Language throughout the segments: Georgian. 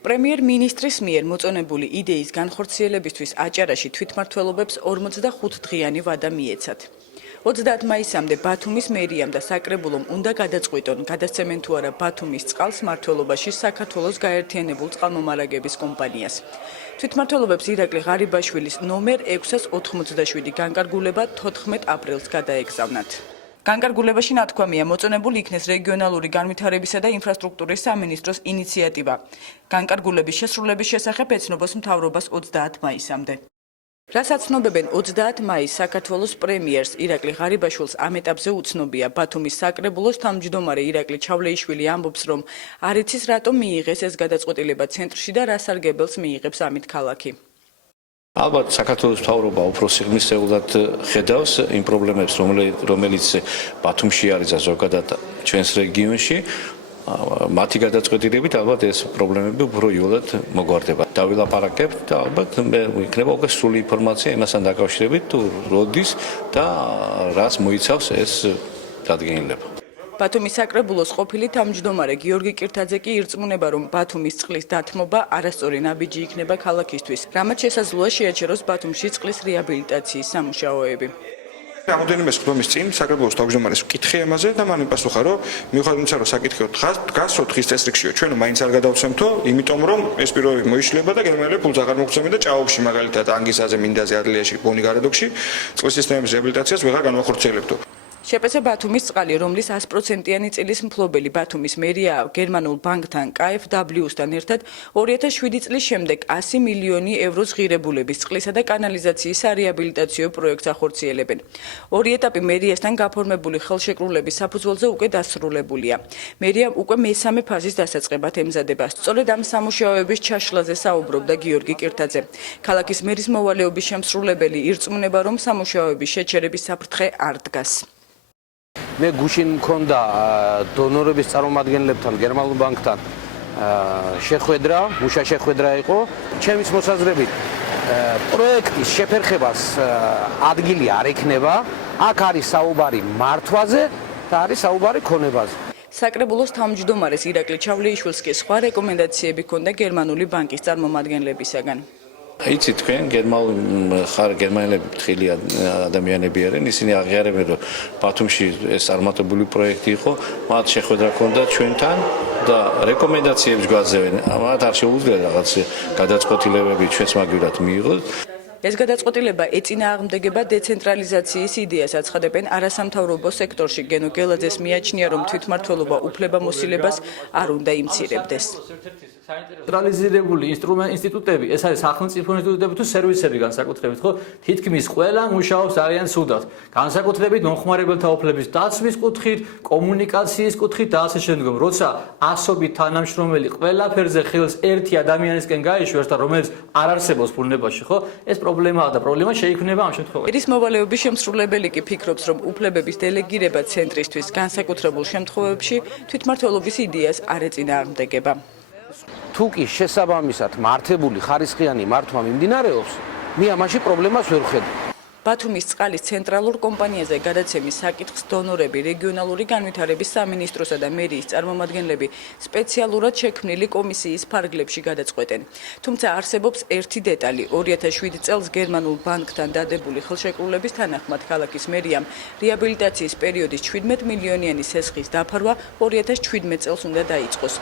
პრემიერ-მინისტრის მიერ მოწონებული იდეის განხორციელებისთვის აჭარაში თვითმმართველობებს 45 დღიანი ვადა მიეცათ. 30 მაისამდე ბათუმის მერიამ და საკრებულომ უნდა გადაწყვიტონ, გადასცემენ თუ არა ბათუმის წყალს მმართველობაში საქართველოს გაერთიანებულ წყალმომარაგების კომპანიას. თვითმმართველობებს ირაკლი ღარიბაშვილის ნომერ 687 განკარგულება 14 აპრილს გადაეგზავნათ. განკარგულებაში ნათქვამია მოწონებული იქნეს რეგიონალური განვითარებისა და ინფრასტრუქტურის სამინისტროს ინიციატივა. განკარგულების შესრულების შესახებ ეცნობს მთავრობას 30 მაისამდე. რაც აცნობებენ 30 მაისს საქართველოს პრემიერს ირაკლი ღარიბაშვილს ამ ეტაპზე უცნობია. ბათუმის საკრებულოს თავმჯდომარე ირაკლი ჩავლეიშვილი ამბობს, რომ არ იცის რატომ მიიღეს ეს გადაწყვეტილება ცენტრში და რა სარგებელს მიიღებს ამით ქალაქი. ალბათ საქართველოს მთავრობა უფრო სიღრმისეულად ხედავს იმ პრობლემებს, რომელიც ბათუმში არის და ზოგადად ჩვენს რეგიონში. მათი გადაწყვეტილებით ალბათ ეს პრობლემები უფრო იოლად მოგვარდება. დავილაპარაკებთ და ალბათ იქნება უკვე სრული ინფორმაცია იმასთან დაკავშირებით, თუ როდის და რას მოიცავს ეს დადგენილება. ბათუმის საკრებულოს ყოფილი თავმჯდომარე გიორგი კირთაძე კი ირწმუნება, რომ ბათუმის წყლის დათმობა არასწორი ნაბიჯი იქნება ქალაქისთვის, რამაც შესაძლოა შეაჩეროს ბათუმში წყლის რეაბილიტაციის სამუშაოები. რამოდენიმე ხდომის წინ საკრებულოს თავმჯდომარეს ვკითხე ამაზე და მან მიპასუხა, რომ მიუხედავად იმისა, რომ საკითხი დგას 4-ის წესრიგშიო, ჩვენ მაინც არ გადავცემთო, იმიტომ რომ ეს პირობები მოიშლება და გერმანელები ფულს აღარ მოგცემენ და ჭაობში მაგალითად ანგისაზე, მინდაზე, ადლიაში, ბონი გარედოქში წყლის სისტემების რეაბილიტაციას ვეღარ განვახორციელებდო. შეპეცე ბათუმის წყალი, რომლის 100%-იანი წილის მფლობელი ბათუმის მერია გერმანულ ბანკთან KfW-სთან ერთად 2007 წლის შემდეგ 100 მილიონი ევროს ღირებულების წყლისა და კანალიზაციის სარეაბილიტაციო პროექტს ახორციელებენ. ორი ეტაპი მერიასთან გაფორმებული ხელშეკრულების საფუძველზე უკვე დასრულებულია. მერიამ უკვე მესამე ფაზის დასაწყებად ემზადება. სწორედ ამ სამუშაოების ჩაშლაზე საუბრობდა გიორგი კირთაძე. ქალაქის მერის მოვალეობის შემსრულებელი ირწმუნება, რომ სამუშაოების შეჩერების საფრთხე არ დგას. მე გუშინ მქონდა დონორების წარმომადგენლებთან გერმანულ ბანკთან შეხვედრა იყო. ჩემის მოსაზრებით პროექტის შეფერხებას ადგილი არ ექნება. აქ არის საუბარი მართვაზე და არის საუბარი ქონებაზე. საკრებულოს თავმჯდომარეს ირაკლი ჩავლეიშვილს კი სხვა რეკომენდაციები ჰქონდა გერმანული ბანკის წარმომადგენლებისაგან. იცით თქვენ გერმანელები ფრთხილი ადამიანები არიან, ისინი აღიარებენ, რომ ბათუმში ეს წარმატებული პროექტი იყო, მათ შეხვედრა ჰქონდა ჩვენთან და რეკომენდაციებს გვაძლევენ. მათ არ შეუძლია რაღაც გადაწყვეტილებები ჩვენს მაგივრად მიიღოთ. ეს გადაწყვეტილება ეწინააღმდეგება დეცენტრალიზაციის იდეას, აცხადებენ არასამთავრობო სექტორში. გენო გელაძეს მიაჩნია, რომ თვითმმართველობა უფლებამოსილებას არ უნდა იმცირებდეს. ცენტრალიზირებული ინსტიტუტები, ეს არის სახელმწიფო ინსტიტუტები თუ სერვისები განსაკუთრებით, ხო? თითქმის ყველა მუშაობს არიან სუდად. განსაკუთრებით მომხმარებელთა უფლების დაცვის კუთხით, კომუნიკაციის კუთხით და ასე შემდგომ. როცა ასობით თანამშრომელი ყველაფერზე ხელს ერთი ადამიანისკენ გაიშვერს და რომელიც არ არსებობს ფულნებაში, ხო? ეს პრობლემაა და პრობლემა შეიქმნება ამ შემთხვევაში. ერის მოვალეობის შემსრულებელი კი ფიქრობს, რომ უფლებების დელეგირება ცენტრისთვის განსაკუთრებულ შემთხვევებში თვითმმართველობის იდეას არ ეწინააღმდეგება. თუ კი შესაბამისად მართებული ხარისხიანი მართვა მიმდინარეობს, მე ამაში პრობლემას ვერ ვხედავ. ბათუმის წყალის ცენტრალურ კომპანიაზე გადაცემის საკითხს დონორები, რეგიონალური განვითარების სამინისტროსა და მერიის წარმომადგენლები სპეციალურად შექმნილი კომისიის ფარგლებში გადაწყვეტენ. თუმცა არსებობს ერთი დეტალი. 2007 წელს გერმანულ ბანკთან დადებული ხელშეკრულების თანახმად ქალაქის მერიამ რეაბილიტაციის პერიოდის 17 მილიონიანი სესხის დაფარვა 2017 წელს უნდა დაიწყოს.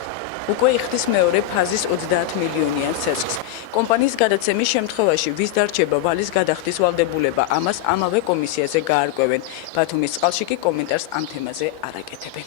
უკვე იხდის მეორე ფაზის 30 მილიონიან სესხს. კომპანიის გადაცემის შემთხვევაში ვის დარჩება ვალის გადახდის ვალდებულება, ამას ამავე კომისიაზე გაარკვევენ. ბათუმის წყალში კი კომენტარს ამ თემაზე არ აკეთებენ.